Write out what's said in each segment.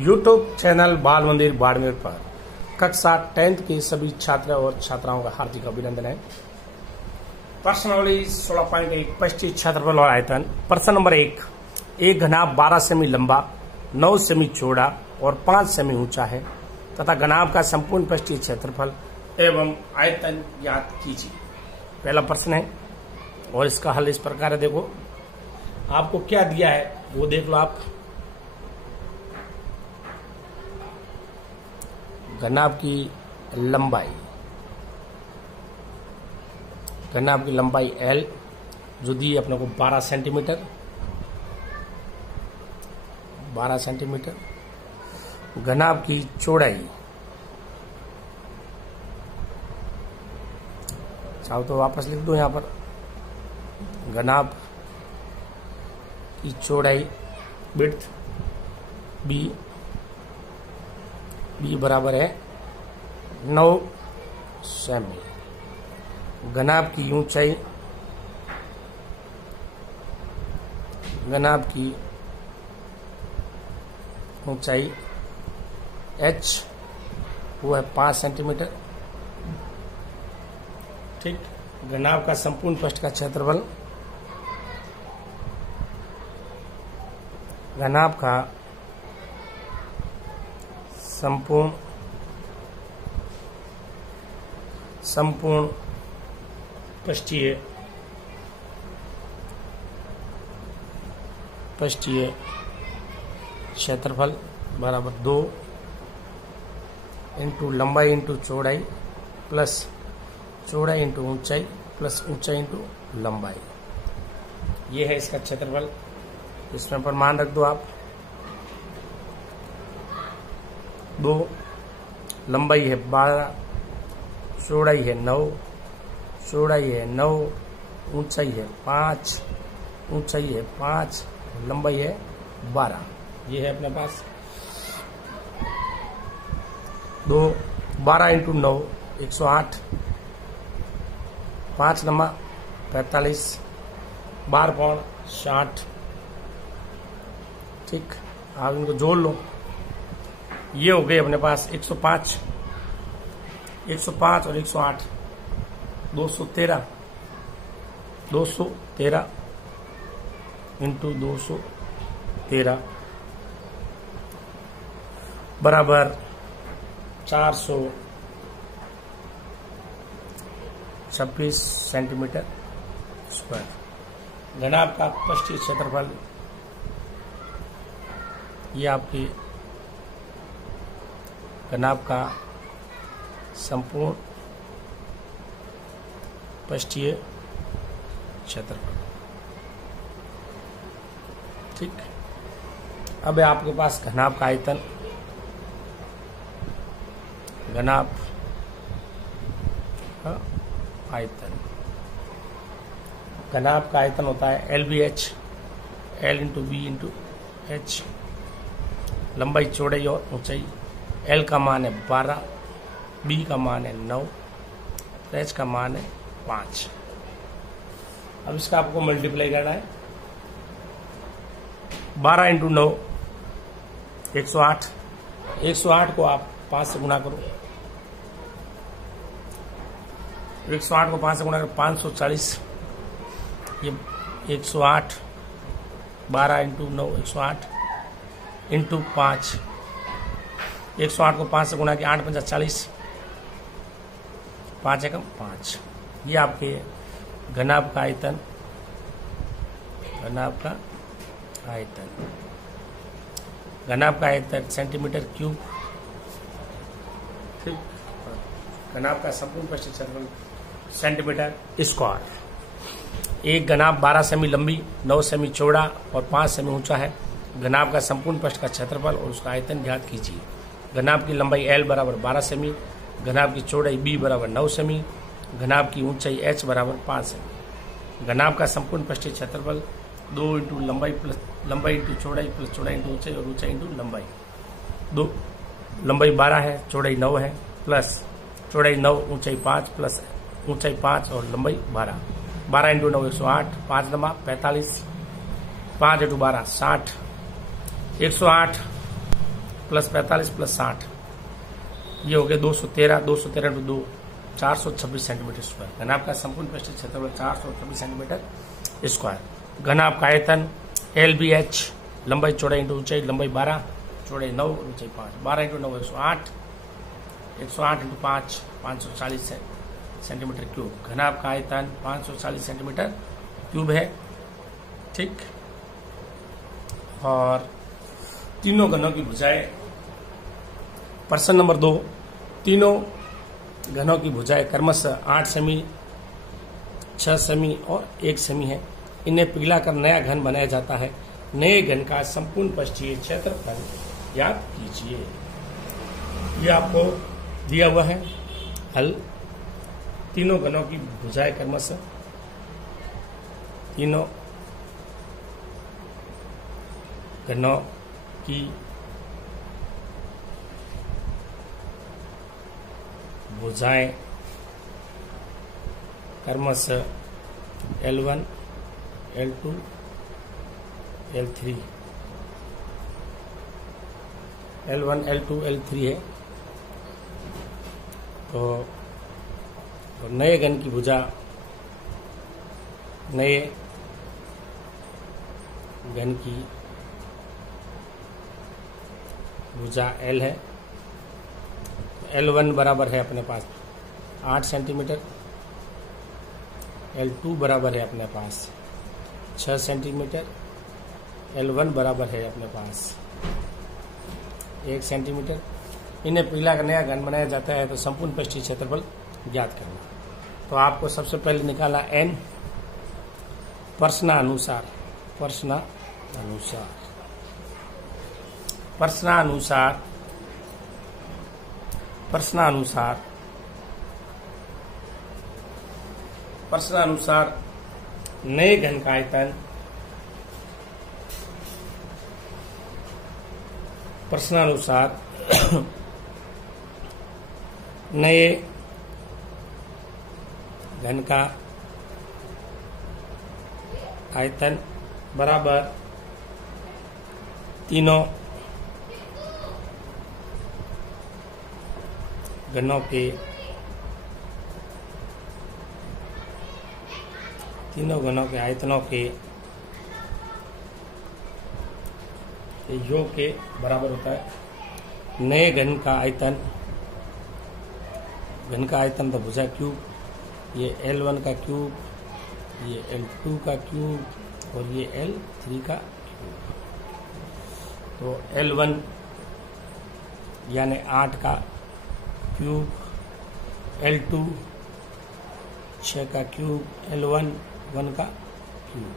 YouTube channel बाल मंदिर बाड़मेर पर कक्षा 10th के सभी छात्र और छात्राओं का हार्दिक अभिनंदन है। प्रश्नावली 16.1 पश्चिम क्षेत्रफल और आयतन। प्रश्न नंबर 1, एक घनाभ 12 सेमी लंबा, 9 सेमी चौड़ा और 5 सेमी ऊंचा है तथा घनाभ का संपूर्ण पृष्ठीय क्षेत्रफल एवं आयतन ज्ञात कीजिए। पहला प्रश्न है और इसका हल इस प्रकार है। देखो आपको क्या दिया है वो देख लो आप। घनाभ की लंबाई, घनाभ की लंबाई L जो दी अपने को 12 सेंटीमीटर, 12 सेंटीमीटर। घनाभ की चौड़ाई, चाहो तो वापस लिख दो यहां पर। घनाभ की चौड़ाई विड्थ बी बराबर है 9 सेमी। घनाभ की ऊंचाई, घनाभ की ऊंचाई H वो है 5 सेंटीमीटर। ठीक। घनाभ का संपूर्ण पृष्ठ का क्षेत्रफल, घनाभ का संपूर्ण पृष्ठीय क्षेत्रफल बराबर 2 इंटू लंबाई इंटू चौड़ाई प्लस चौड़ाई इंटू ऊंचाई प्लस ऊंचाई इंटू लंबाई। ये है इसका क्षेत्रफल। इसमें पर मान रख दो आप। 2 लंबाई है 12, चौड़ाई है 9, चौड़ाई है 9, ऊंचाई है 5, ऊंचाई है 5, लंबाई है 12। ये है अपने पास 2 12 इंटू 9 108, 5 लम्बा 45, 12 पौन 60। ठीक। आप इनको जोड़ लो। ये हो गए अपने पास 105 और 108 213 इंटू 213 बराबर 426 सेंटीमीटर स्क्वायर। घनाभ का पृष्ठीय क्षेत्रफल ये आपकी घनाभ का संपूर्ण पृष्ठीय क्षेत्रफल। ठीक। अब है आपके पास घनाभ का आयतन। घनाभ का आयतन, घनाभ का आयतन होता है LBH, L into B into H। लंबाई चौड़ाई और ऊंचाई। L का मान है 12, B का मान है 9, H का मान है 5। अब इसका आपको मल्टीप्लाई करना है। 12 इंटू 9 108, 108 को आप 5 से गुणा करो। 108 को 5 से गुणा करो 540। ये 108 12 इंटू 9 108 इंटू 5। 108 को 5 से गुणा किया 8 5 40, 5 एकम 5। ये आपके घनाभ का आयतन, घनाभ का आयतन, घनाभ का आयतन सेंटीमीटर क्यूब। ठीक। घनाभ का संपूर्ण पृष्ठीय क्षेत्रफल सेंटीमीटर स्क्वायर। एक घनाभ 12 सेमी लंबी, 9 सेमी चौड़ा और 5 सेमी ऊंचा है। घनाभ का संपूर्ण पृष्ठ का क्षेत्रफल और उसका आयतन ज्ञात कीजिए। घनाभ की लंबाई L बराबर 12 सेमी, घनाभ की चौड़ाई B बराबर 9 सेमी, घनाभ की ऊंचाई H बराबर 5 सेमी। घनाभ का संपूर्ण पृष्ठीय क्षेत्रफल 2 इंटू लंबाई प्लस लंबाई इंटू चौड़ाई प्लस चौड़ाई इंटू ऊंचाई और ऊंचाई इंटू लंबाई। 2 लंबाई 12 है, चौड़ाई 9 है, प्लस चौड़ाई 9, ऊंचाई 5 प्लस ऊंचाई 5 और लंबाई 12। 12 इंटू 9 108, 5 लम्बा 45, 5 इंटू 12 60, 108 प्लस 45 प्लस 60, ये हो गया 213, 213 × 2 426 सेंटीमीटर स्क्वायर। घनाभ का संपूर्ण पृष्ठीय क्षेत्रफल 426 सेंटीमीटर स्क्वायर। घनाभ का आयतन LBH, लंबाई चौड़ाई इंटू ऊंचाई, लंबाई 12, चौड़ाई 9, ऊंचाई 5, 12 × 9 108, 108 × 5 540 सेंटीमीटर क्यूब। घनाभ का आयतन 540 सेंटीमीटर क्यूब है, ठीक। और तीनों घनों की भुजाएं, प्रश्न नंबर 2, तीनों घनों की भुजाएं क्रमशः 8 सेमी, 6 सेमी और 1 सेमी है। इन्हें पिघलाकर नया घन बनाया जाता है। नए घन का संपूर्ण पृष्ठीय क्षेत्रफल ज्ञात कीजिए। ये आपको दिया हुआ है हल। तीनों घनों की भुजाएं क्रमशः, तीनों घनों की भुजाएं क्रमशः L1, L2, L3, L1, L2, L3 है। तो नए घन की भुजा, नए घन की भुजा L है। L1 बराबर है अपने पास 8 सेंटीमीटर, L2 बराबर है अपने पास 6 सेंटीमीटर, L1 बराबर है अपने पास 1 सेंटीमीटर। इन्हें पिघला कर नया घन बनाया जाता है। तो संपूर्ण पृष्ठीय क्षेत्रफल ज्ञात करना। तो आपको सबसे पहले निकाला n, प्रश्नानुसार, प्रश्नानुसार नए घन का आयतन, प्रश्नानुसार नए घन का आयतन बराबर तीनों घनों के, तीनों घनों के आयतनों के योग के बराबर होता है। नए घन का आयतन, घन का आयतन तो भुजा क्यूब, ये L1 का क्यूब, ये L2 का क्यूब और ये L3 का क्यूब। तो L1 यानी 8 का क्यूब, L2 6 का क्यूब, L1 1 का क्यूब।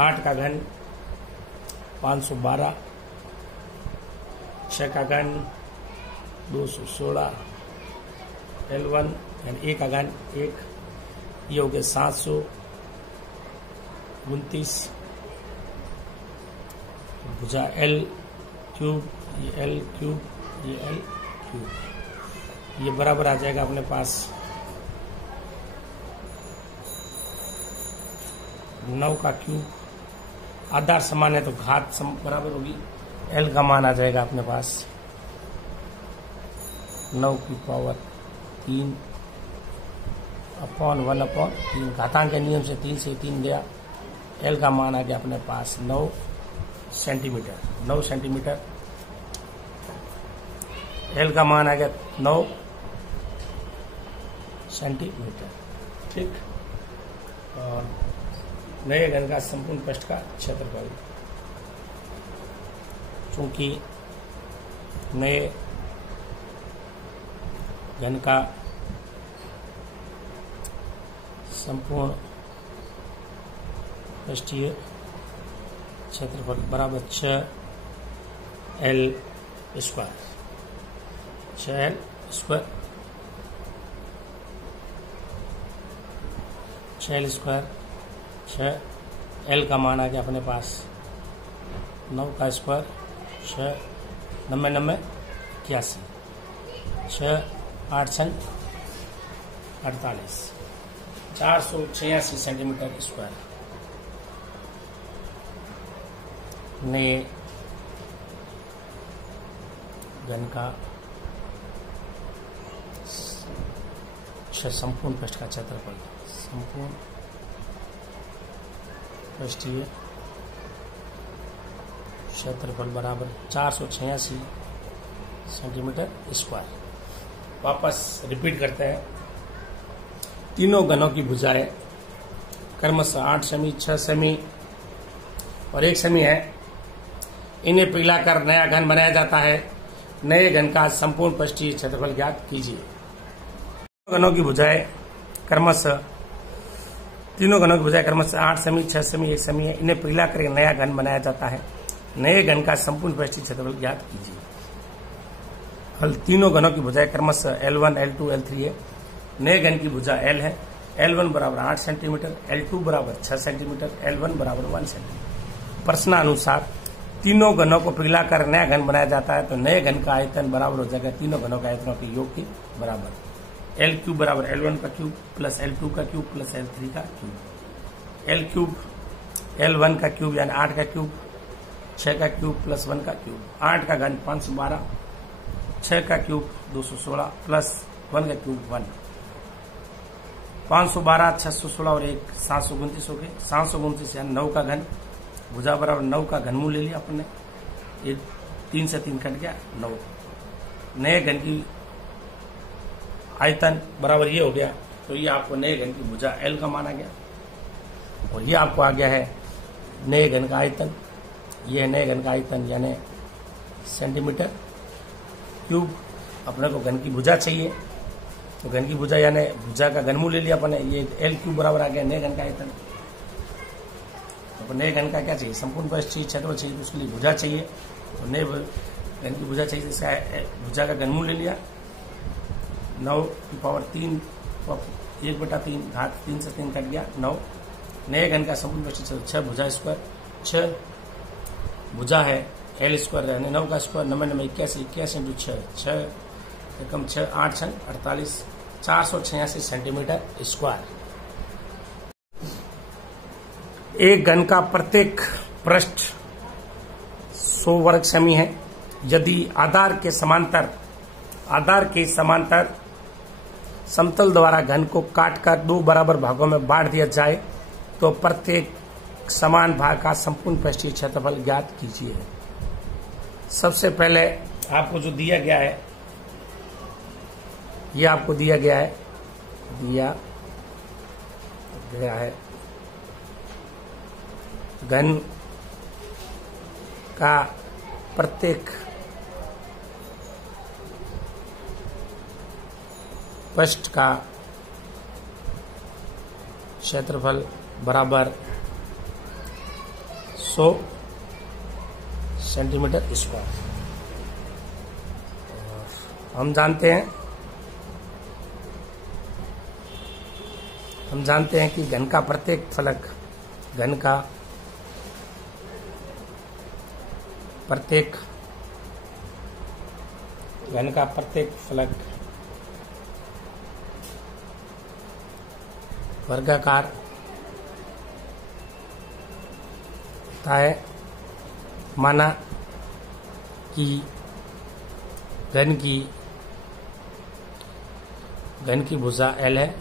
8 का घन 512, 6 का घन 216, L1 यानी 1 का घन 1, ये हो गया 729। भुजा L क्यूब, ये L क्यूब, ये L क्यूब, ये बराबर आ जाएगा अपने पास 9 का क्यूब। आधार समान है तो घात बराबर होगी, L का मान आ जाएगा अपने पास 9 की पावर 3 अपॉन 1/3। घातांक के नियम से 3 से 3 गया, L का मान आ गया अपने पास 9 सेंटीमीटर। 9 सेंटीमीटर L का मान आ गया 9 सेंटीमीटर, ठीक। और नए घन का संपूर्ण पृष्ठ का क्षेत्रफल, चूंकि नए घन का संपूर्ण पृष्ठीय क्षेत्रफल बराबर 6L square, 6L square, 6L square, 6L का मान आ गया अपने पास 9 का स्क्वायर, 6 9 9 81, 6 8 48, 486 सेंटीमीटर स्क्वायर। नए घन का संपूर्ण पृष्ठ का क्षेत्रफल, संपूर्ण पृष्ठीय क्षेत्रफल बराबर 486 सेंटीमीटर स्क्वायर। वापस रिपीट करते हैं। तीनों घनों की भुजाएं क्रमशः 8 सेमी, 6 सेमी और 1 सेमी है। इन्हें पिघलाकर नया घन बनाया जाता है। नए घन का संपूर्ण पृष्ठीय क्षेत्रफल ज्ञात कीजिए। तीनों घनों की भुजाएं क्रमशः 8 सेमी, 6 सेमी, 1 सेमी है। इन्हें पिघलाकर एक नया घन बनाया जाता है। नए घन का संपूर्ण पृष्ठीय क्षेत्रफल ज्ञात कीजिए। हल तीनों घनों की भुजाएं क्रमशः L1, L2, L3 है। नए घन की भुजा L है। L1 बराबर 8 सेंटीमीटर, L2 बराबर 6 सेंटीमीटर, L1 बराबर 1 सेंटीमीटर। प्रश्नानुसार तीनों घनों को पिघलाकर नया घन बनाया जाता है तो नए घन का आयतन बराबर हो जाएगा तीनों घनों के आयतनों के योग के बराबर। L क्यूब बराबर L1 का क्यूब प्लस L2 का क्यूब प्लस L3 का क्यूब। L क्यूब L1 का क्यूब यानी 8 का क्यूब, 6 का क्यूब प्लस 1 का क्यूब। 8 का घन 512, 6 का क्यूब 216 प्लस 1 का क्यूब 1। 512, 616 और 1 729 हो गए। 729 यानी 9 का घन। भुजा बराबर 9 का घनमूल ले लिया अपन ने। ये 3 से 3 कट गया 9। नए घन की आयतन बराबर ये हो गया। तो ये आपको नए घन की भुजा L का माना गया और ये आपको आ गया है नए घन का आयतन। ये है नए घन का आयतन यानी सेंटीमीटर क्यूब। अपने को घन की भुजा चाहिए तो घन की भुजा यानी भुजा का घनमूल ले लिया अपन ने। ये L क्यूब बराबर आ गया नए घन का आयतन। तो नए घन का क्या चाहिए? संपूर्ण पृष्ठीय क्षेत्रफल चाहिए तो उसके लिए भुजा चाहिए। तो नए घन की भुजा चाहिए, इसका भुजा का घनमूल ले लिया 9 की पावर 3 1/3 घात 3 से 3 कट गया 9। नए घन का संपूर्ण पृष्ठीय क्षेत्रफल 6 भुजा स्क्वायर। 6 भुजा है L स्क्वायर यानी 9 का स्क्वायर 9 9 81 81 इंटू 6 एकम 6 8 6 48 486 सेंटीमीटर स्क्वायर। एक घन का प्रत्येक पृष्ठ 100 वर्ग सेमी है। यदि आधार के समांतर समतल द्वारा घन को काटकर 2 बराबर भागों में बांट दिया जाए तो प्रत्येक समान भाग का संपूर्ण पृष्ठीय क्षेत्रफल ज्ञात कीजिए। सबसे पहले आपको जो दिया गया है, ये आपको दिया गया है घन का प्रत्येक पृष्ठ का क्षेत्रफल बराबर 100 सेंटीमीटर स्क्वायर। हम जानते हैं कि घन का प्रत्येक फलक वर्गाकार होता है। माना कि घन की भुजा L है।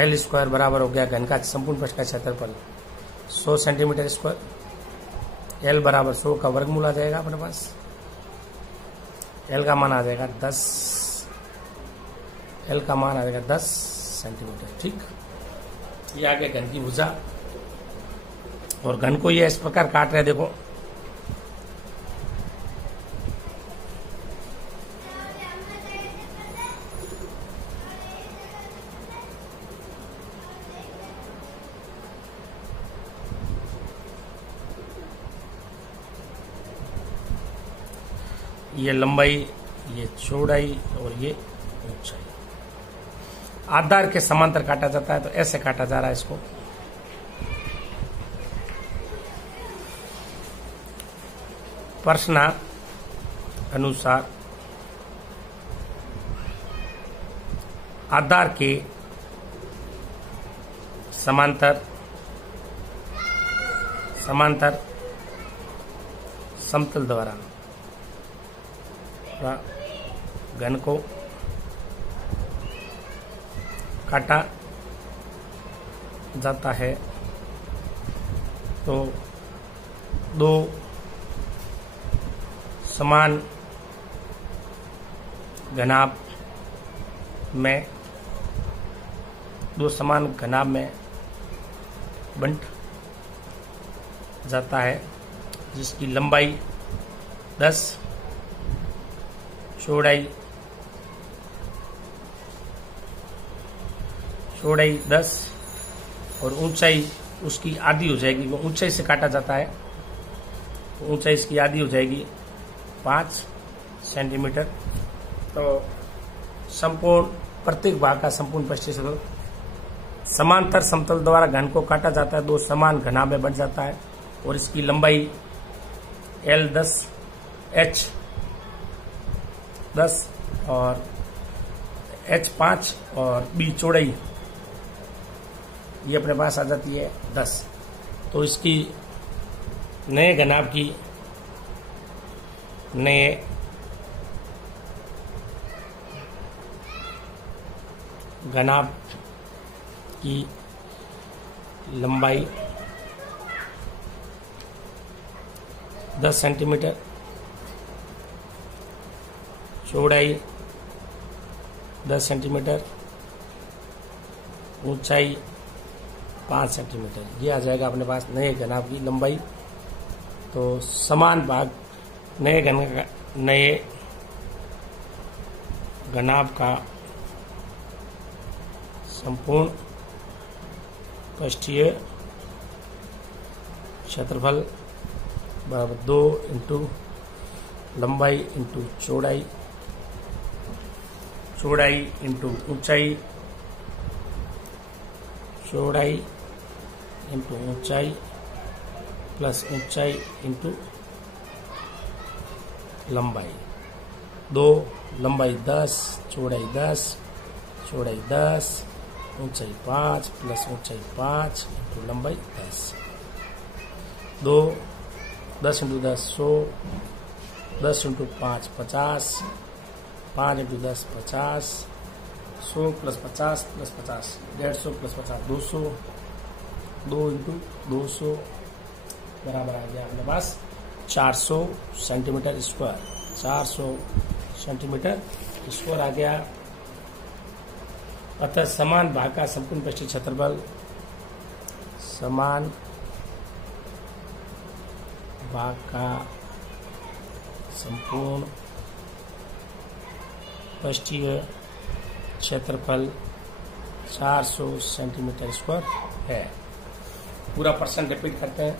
L स्क्वायर बराबर हो गया घन का संपूर्ण पृष्ठ का क्षेत्रफल 100 सेंटीमीटर स्क्वायर। L बराबर 100 का वर्गमूल आ जाएगा अपने पास। L का मान आ जाएगा 10 सेंटीमीटर। ठीक, ये आ गया घन की भुजा। और घन को ये इस प्रकार काट रहे हैं, देखो ये लंबाई, ये चौड़ाई और ये ऊंचाई। आधार के समांतर काटा जाता है तो ऐसे काटा जा रहा है इसको। प्रश्न अनुसार आधार के समांतर समतल द्वारा घन को काटा जाता है तो दो समान घनाभ में बंट जाता है, जिसकी लंबाई 10, चौड़ाई 10 और ऊंचाई उसकी आधी हो जाएगी। वो ऊंचाई से काटा जाता है, ऊंचाई इसकी आधी हो जाएगी 5 सेंटीमीटर। तो संपूर्ण प्रत्येक भाग का संपूर्ण पृष्ठीय क्षेत्रफल समांतर समतल द्वारा घन को काटा जाता है, दो समान घनाभ में बंट जाता है और इसकी लंबाई L 10, H 10 और H 5 और B चौड़ाई ये अपने पास आ जाती है 10। तो इसकी नए घनाभ की लंबाई 10 सेंटीमीटर, चौड़ाई 10 सेंटीमीटर, ऊंचाई 5 सेंटीमीटर। ये आ जाएगा अपने पास नए घनाभ की लंबाई। तो समान भाग नए घनाभ का संपूर्ण पृष्ठीय क्षेत्रफल बराबर 2 इंटू लंबाई इंटू चौड़ाई इंटू ऊंचाई, चौड़ाई इंटू ऊंचाई प्लस ऊंचाई इंटू लंबाई। 2 लंबाई 10, चौड़ाई 10, ऊंचाई 5 प्लस ऊंचाई 5 इंटू लंबाई 10। 2 10 into 10 100, 10 into 5 50, 5 into 10 50, 100 plus 50 plus 50 150 plus 50 200, 2 into 200 बराबर आ गया अपने पास 400 सेंटीमीटर स्क्वायर। 400 सेंटीमीटर स्क्वायर आ गया। अतः समान भाग का संपूर्ण पृष्ठीय क्षेत्रफल, समान भाग का संपूर्ण पृष्ठीय क्षेत्रफल 400 सेंटीमीटर स्क्वायर है। पूरा प्रश्न रिपीट करते हैं।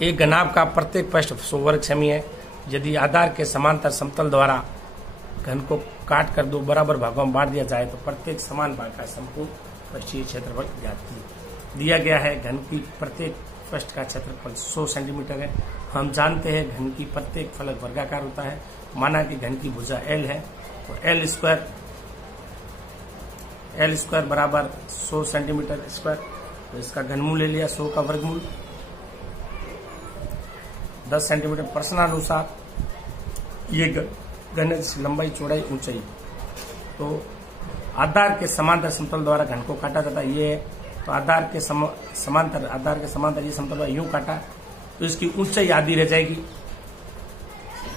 एक घनाभ का प्रत्येक पृष्ठ 100 वर्ग सेमी है। यदि आधार के समांतर समतल द्वारा घन को काट कर दो बराबर भागों में बांट दिया जाए तो प्रत्येक समान भाग का संपूर्ण पृष्ठीय क्षेत्रफल ज्ञात कीजिए। दिया गया है घन की प्रत्येक पृष्ठ का क्षेत्रफल 100 सेंटीमीटर है। हम जानते हैं घन की प्रत्येक फलक वर्गाकार होता है। माना कि घन की भुजा L है तो L स्क्वायर बराबर 100 सेंटीमीटर स्क्वायर। तो इसका घनमूल ले लिया 100 का वर्गमूल 10 सेंटीमीटर। प्रश्नानुसार ये घन लंबाई, चौड़ाई, ऊंचाई। तो आधार के समांतर समतल द्वारा घन को काटा जाता है। ये तो आधार के समांतर ये समतल यूं काटा तो इसकी ऊंचाई आधी रह जाएगी।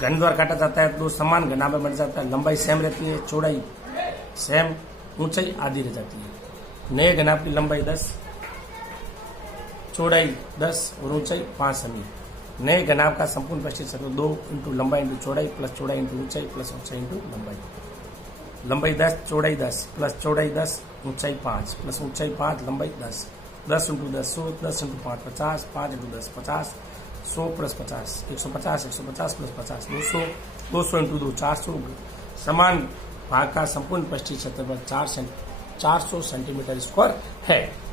घन द्वारा काटा जाता है तो समान घनाभ में बन जाता है। लंबाई सेम रहती है, चौड़ाई सेम, ऊंचाई आधी रह जाती है। नए घनाभ की लंबाई 10, चौड़ाई 10 और ऊंचाई 5 सेमी। नए घनाभ का संपूर्ण पृष्ठीय क्षेत्रफल 2 इंटू लंबाई इंटू चौड़ाई प्लस चौड़ाई इंटू ऊंचाई प्लस ऊंचाई इंटू लंबाई। लंबाई 10, चौड़ाई 10 प्लस चौड़ाई 10, ऊंचाई 5 प्लस ऊंचाई 5, लंबाई 10। 10 into 10 100, 10 into 5 50, 5 into 10 50, 100 plus 50 150, 150 plus 50 200, 200 into 2 400। समान भाग का संपूर्ण पृष्ठीय क्षेत्रफल 400 सेंटीमीटर स्क्वायर है।